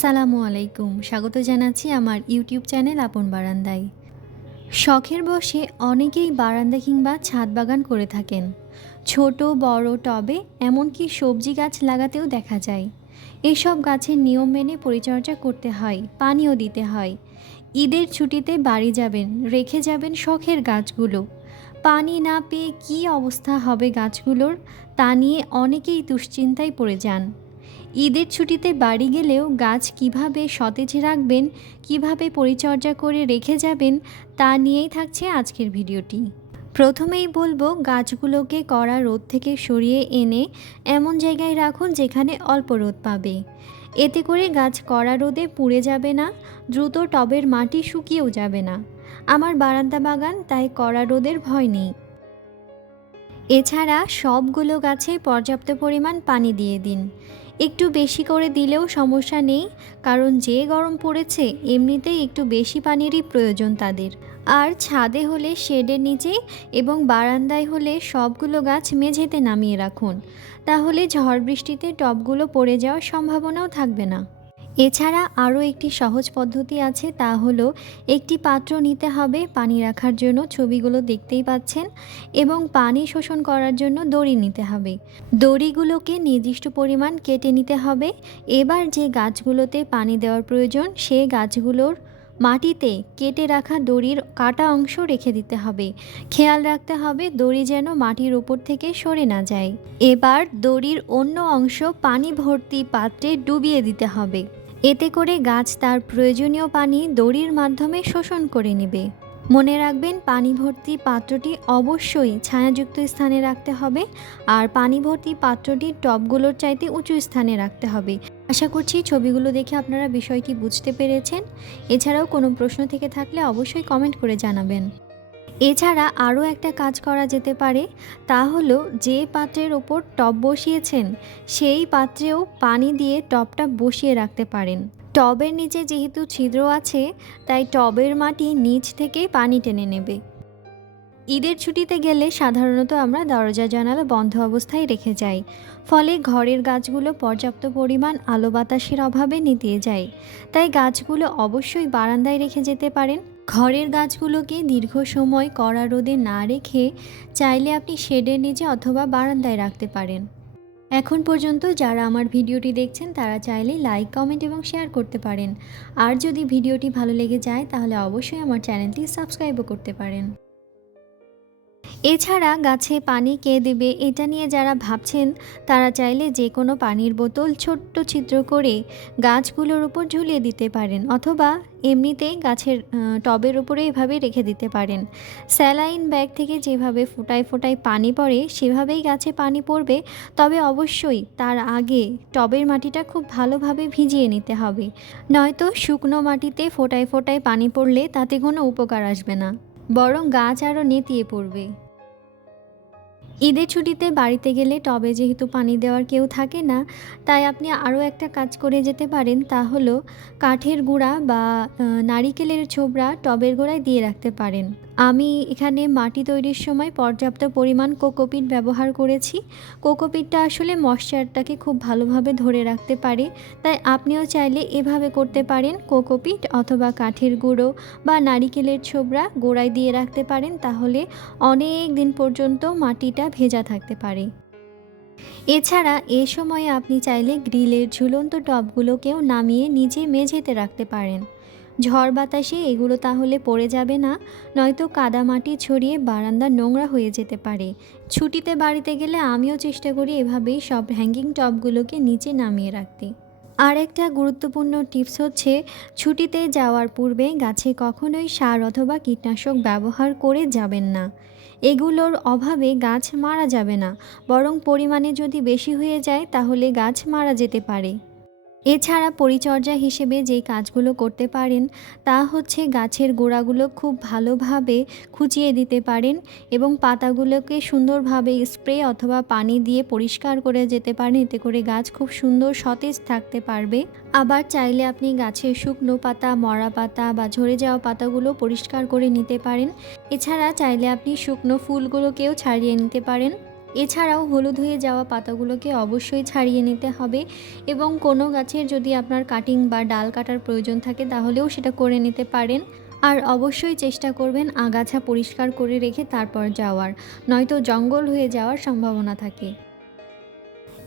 আসসালামু আলাইকুম। স্বাগত জানাচ্ছি আমার ইউটিউব চ্যানেল আপন বারান্দায়। শখের বসে অনেকেই বারান্দা কিংবা ছাদ বাগান করে থাকেন। ছোট, বড়, টবে এমনকি সবজি গাছ লাগাতেও দেখা যায়। এসব গাছের নিয়ম মেনে পরিচর্যা করতে হয় পানিও দিতে হয়। ঈদের ছুটিতে বাড়ি যাবেন, রেখে যাবেন শখের গাছগুলো। পানি না পেয়ে কী অবস্থা হবে গাছগুলোর, তা নিয়ে অনেকেই দুশ্চিন্তায় পড়ে যান। ঈদের ছুটিতে বাড়ি গেলেও গাছ কীভাবে সতেজ রাখবেন, কীভাবে পরিচর্যা করে রেখে যাবেন, তা নিয়েই থাকছে আজকের ভিডিওটি। প্রথমেই বলব, গাছগুলোকে কড়া রোদ থেকে সরিয়ে এনে এমন জায়গায় রাখুন যেখানে অল্প রোদ পাবে। এতে করে গাছ কড়া রোদে পুড়ে যাবে না, দ্রুত টবের মাটি শুকিয়েও যাবে না। আমার বারান্দা বাগান, তাই কড়া রোদের ভয় নেই। এছাড়া সবগুলো গাছে পর্যাপ্ত পরিমাণ পানি দিয়ে দিন। একটু বেশি করে দিলেও সমস্যা নেই, কারণ যে গরম পড়েছে, এমনিতেই একটু বেশি পানিরই প্রয়োজন তাদের। আর ছাদে হলে শেডের নিচে এবং বারান্দায় হলে সবগুলো গাছ মেঝেতে নামিয়ে রাখুন। তাহলে ঝড় বৃষ্টিতে টবগুলো পড়ে যাওয়ার সম্ভাবনাও থাকবে না। এছাড়া আরও একটি সহজ পদ্ধতি আছে, তা হলো একটি পাত্র নিতে হবে পানি রাখার জন্য, ছবিগুলো দেখতেই পাচ্ছেন, এবং পানি শোষণ করার জন্য দড়ি নিতে হবে। দড়িগুলোকে নির্দিষ্ট পরিমাণ কেটে নিতে হবে। এবার যে গাছগুলোতে পানি দেওয়ার প্রয়োজন, সে গাছগুলোর মাটিতে কেটে রাখা দড়ির কাটা অংশ রেখে দিতে হবে। খেয়াল রাখতে হবে দড়ি যেন মাটির ওপর থেকে সরে না যায়। এবার দড়ির অন্য অংশ পানি ভর্তি পাত্রে ডুবিয়ে দিতে হবে। এতে করে গাছ তার প্রয়োজনীয় পানি দড়ির মাধ্যমে শোষণ করে নেবে। মনে রাখবেন পানি ভর্তি পাত্রটি অবশ্যই ছায়াযুক্ত স্থানে রাখতে হবে আর পানি ভর্তি পাত্রটি টবগুলোর চাইতে উঁচু স্থানে রাখতে হবে। আশা করছি ছবিগুলো দেখে আপনারা বিষয়টি বুঝতে পেরেছেন। এছাড়াও কোনো প্রশ্ন থেকে থাকলে অবশ্যই কমেন্ট করে জানাবেন। এছাড়া আরও একটা কাজ করা যেতে পারে, তা হলো যে পাত্রের ওপর টব বসিয়েছেন, সেই পাত্রেও পানি দিয়ে টবটা বসিয়ে রাখতে পারেন। টবের নিচে যেহেতু ছিদ্র আছে, তাই টবের মাটি নিচ থেকেই পানি টেনে নেবে। ঈদের ছুটিতে গেলে সাধারণত আমরা দরজা জানালা বন্ধ অবস্থায় রেখে যাই, ফলে ঘরের গাছগুলো পর্যাপ্ত পরিমাণ আলো বাতাসের অভাবে নিতে যায়। তাই গাছগুলো অবশ্যই বারান্দায় রেখে যেতে পারেন। ঘরের গাছগুলোকে দীর্ঘ সময় কড়া রোদে না রেখে চাইলে আপনি শেডের নিচে অথবা বারান্দায় রাখতে পারেন। এখন পর্যন্ত যারা আমার ভিডিওটি দেখছেন, তারা চাইলে লাইক, কমেন্ট এবং শেয়ার করতে পারেন। আর যদি ভিডিওটি ভালো লেগে যায়, তাহলে অবশ্যই আমার চ্যানেলটি সাবস্ক্রাইবও করতে পারেন। এছাড়া গাছে পানি কে দেবে এটা নিয়ে যারা ভাবছেন, তারা চাইলে যে কোনো পানির বোতল ছোট্ট ছিদ্র করে গাছগুলোর উপর ঝুলিয়ে দিতে পারেন অথবা এমনিতেই গাছের টবের উপরে এভাবে রেখে দিতে পারেন। স্যালাইন ব্যাগ থেকে যেভাবে ফোটায় ফোটায় পানি পড়ে, সেভাবেই গাছে পানি পড়বে। তবে অবশ্যই তার আগে টবের মাটিটা খুব ভালোভাবে ভিজিয়ে নিতে হবে। নয়তো শুকনো মাটিতে ফোটায় ফোটায় পানি পড়লে তাতে কোনো উপকার আসবে না। বরং গাছ আরও নেতিয়ে পড়বে। ঈদের ছুটিতে বাড়িতে গেলে টবে যেহেতু পানি দেওয়ার কেউ থাকে না, তাই আপনি আরও একটা কাজ করে যেতে পারেন তা হলো কাঠের গুঁড়া বা নারিকেলের ছোবড়া টবের গোড়ায় দিয়ে রাখতে পারেন। আমি এখানে মাটি তৈরির সময় পর্যাপ্ত পরিমাণ কোকোপিট ব্যবহার করেছি। কোকোপিটটা আসলে ময়শ্চারটাকে খুব ভালোভাবে ধরে রাখতে পারে। তাই আপনিও চাইলে এভাবে করতে পারেন। কোকোপিট অথবা কাঠের গুঁড়ো বা নারিকেলের ছোবড়া গোড়ায় দিয়ে রাখতে পারেন। তাহলে অনেক দিন পর্যন্ত মাটিটা ভেজা থাকতে পারে। এছাড়া এ সময়ে আপনি চাইলে গ্রিলের ঝুলন্ত টবগুলোকেও নামিয়ে নিজে মেঝেতে রাখতে পারেন। ঝড় বাতাসে এগুলো তাহলে পড়ে যাবে না, নয়তো কাদামাটি ছড়িয়ে বারান্দা নোংরা হয়ে যেতে পারে। ছুটিতে বাড়িতে গেলে আমিও চেষ্টা করি এভাবেই সব হ্যাঙ্গিং টপগুলোকে নিচে নামিয়ে রাখতে। আর একটা গুরুত্বপূর্ণ টিপস হচ্ছে, ছুটিতে যাওয়ার পূর্বে গাছে কখনোই সার অথবা কীটনাশক ব্যবহার করে যাবেন না। এগুলোর অভাবে গাছ মারা যাবে না, বরং পরিমাণে যদি বেশি হয়ে যায় তাহলে গাছ মারা যেতে পারে। এছাড়া পরিচর্যা হিসেবে যে কাজগুলো করতে পারেন, তা হচ্ছে গাছের গোড়াগুলো খুব ভালোভাবে খুঁচিয়ে দিতে পারেন এবং পাতাগুলোকে সুন্দরভাবে স্প্রে অথবা পানি দিয়ে পরিষ্কার করে যেতে পারেন। এতে করে গাছ খুব সুন্দর সতেজ থাকতে পারবে। আবার চাইলে আপনি গাছের শুকনো পাতা, মরা পাতা বা ঝরে যাওয়া পাতাগুলো পরিষ্কার করে নিতে পারেন। এছাড়া চাইলে আপনি শুকনো ফুলগুলোকেও ছাড়িয়ে নিতে পারেন। এছাড়াও হলুদ হয়ে যাওয়া পাতাগুলোকে অবশ্যই ছাড়িয়ে নিতে হবে এবং কোনো গাছের যদি আপনার কাটিং বা ডাল কাটার প্রয়োজন থাকে তাহলেও সেটা করে নিতে পারেন। আর অবশ্যই চেষ্টা করবেন আগাছা পরিষ্কার করে রেখে তারপর যাওয়ার, নয়তো জঙ্গল হয়ে যাওয়ার সম্ভাবনা থাকে।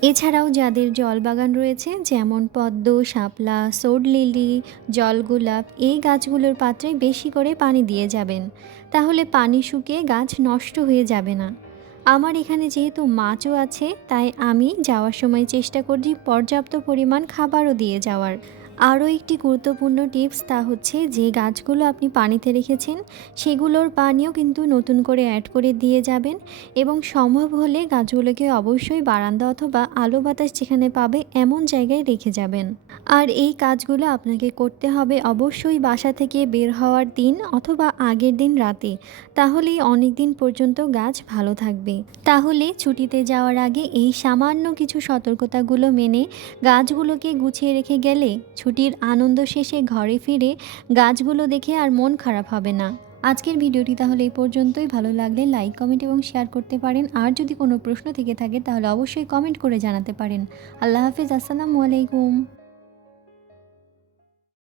এছাড়াও যাদের জল বাগান রয়েছে, যেমন পদ্ম, শাপলা, সোড লিলি, জলগোলাপ, এই গাছগুলোর পাত্রে বেশি করে পানি দিয়ে যাবেন। তাহলে পানি শুকিয়ে গাছ নষ্ট হয়ে যাবে না। আমার এখানে যেহেতু মাছও আছে, তাই আমি যাওয়ার সময় চেষ্টা করছি পর্যাপ্ত পরিমাণ খাবারও দিয়ে যাওয়ার। আরও একটি গুরুত্বপূর্ণ টিপস তা হচ্ছে যে গাছগুলো আপনি পানিতে রেখেছেন, সেগুলোর পানিও কিন্তু নতুন করে অ্যাড করে দিয়ে যাবেন এবং সম্ভব হলে গাছগুলোকে অবশ্যই বারান্দা অথবা আলো বাতাস যেখানে পাবে এমন জায়গায় রেখে যাবেন। আর এই কাজগুলো আপনাকে করতে হবে অবশ্যই বাসা থেকে বের হওয়ার দিন অথবা আগের দিন রাতে। তাহলেই অনেক দিন পর্যন্ত গাছ ভালো থাকবে। তাহলে ছুটিতে যাওয়ার আগে এই সামান্য কিছু সতর্কতাগুলো মেনে গাছগুলোকে গুছিয়ে রেখে গেলে ছুটির আনন্দ শেষে ঘরে ফিরে গাছগুলো দেখে আর মন খারাপ হবে না। আজকের ভিডিওটি তাহলে এই পর্যন্তই। ভালো লাগলে লাইক, কমেন্ট এবং শেয়ার করতে পারেন। আর যদি কোনো প্রশ্ন থেকে থাকে, তাহলে অবশ্যই কমেন্ট করে জানাতে পারেন। আল্লাহ হাফিজ, আসসালামু আলাইকুম।